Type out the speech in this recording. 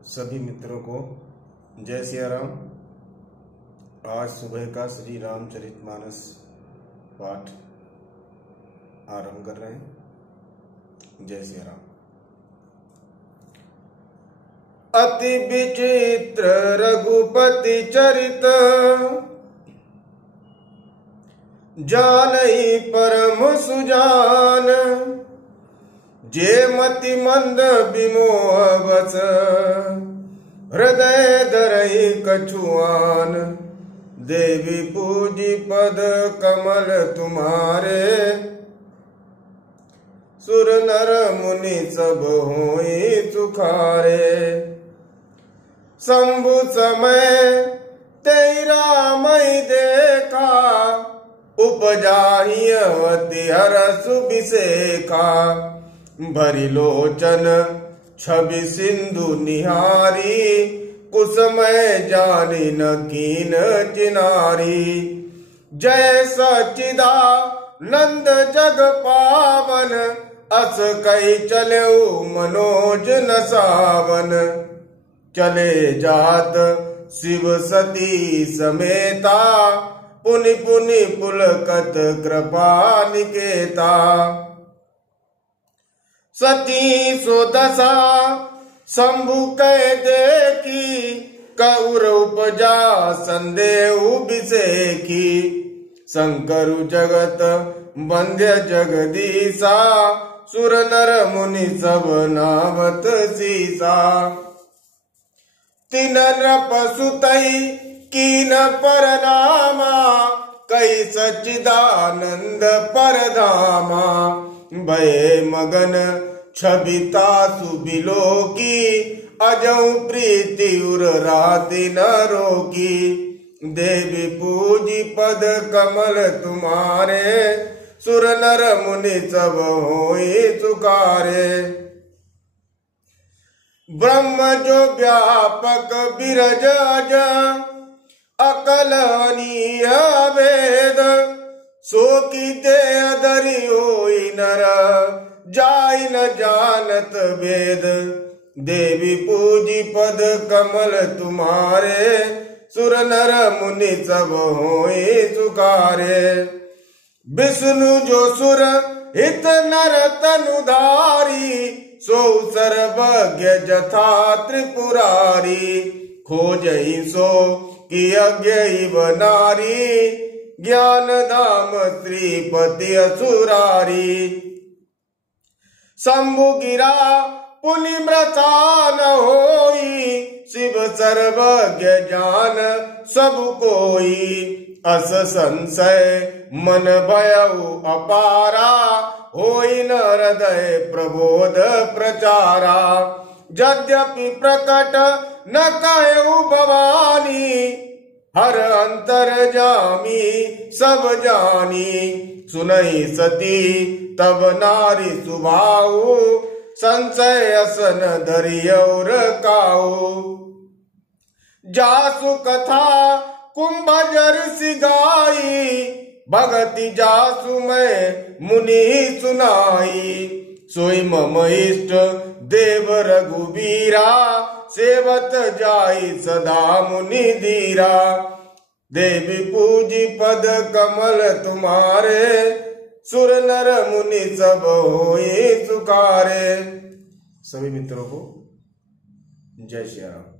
सभी मित्रों को जय सिया राम। आज सुबह का श्री रामचरितमानस पाठ आरंभ कर रहे हैं। जय सिया राम। अति विचित्र रघुपति चरित, जानई परम सुजान। जे मति मंद विमोह बस, हृदय धरई कछुआन। देवी पूजी पद कमल तुम्हारे, सुर नर मुनि सब होई सुखारे। शंभु समय तेरा मई देखा, उपजाहि अवति हरस बिसेखा। भरी लोचन छवि सिंधु निहारी, कुसमय जानी न कीन चिनारी। जय सच्चिदानंद जग पावन, अस कई चलेउ मनोज न सावन। चले जात शिव सती समेता, पुनि पुनि पुलकत कृपा निकेता। सती सो दशा शंभु कह देखी, कौर उपजा संदेह बिसेखी। शंकर जगत वंद्य जगदीशा, सुर नर मुनि सब नावत सीसा। तीन नृप सुतई कीन परनामा, कई सच्चिदानंद परधामा। भय मगन छबिता सुबिलो की, अजऊ प्रीति उर राति न रोकी। देवी पूजी पद कमल तुम्हारे, सुर नर मुनि सब होई सुखारे। ब्रह्म जो व्यापक बिरज अज, अकलनीय वेद। सो की देह धरि होई नर, जाई न जानत वेद। देवी पूजी पद कमल तुम्हारे, सुर नर मुनि सब होई सुखारे। विष्णु जो सुर हित नर तनुधारी, सो सर्वज्ञ जथा त्रिपुरारी। खोजहि सो कि अज्ञ इव नारी, ज्ञान धाम श्रीपति असुरारी। शंभु गिरा पुनि मृता न होई, शिव सर्वज्ञ जान सब कोई। अस संशय मन भयउ अपारा, होई न हृदय प्रबोध प्रचारा। यद्यपि प्रकट न कहु भवानी, हर अंतर जामी सब जानी। सुनई सती तब नारी सुभाऊ, संशय असन धरि और काऊ। जासु कथा कुंभजर सिगाई, भगति जासु मैं मुनि सुनाई। सोई मम इष्ट देव रघुबीरा, सेवत जाई सदा मुनि धीरा। देवी पूजी पद कमल तुम्हारे, सुर नर मुनि सब होई सुखारे। सभी मित्रों को जय श्री राम।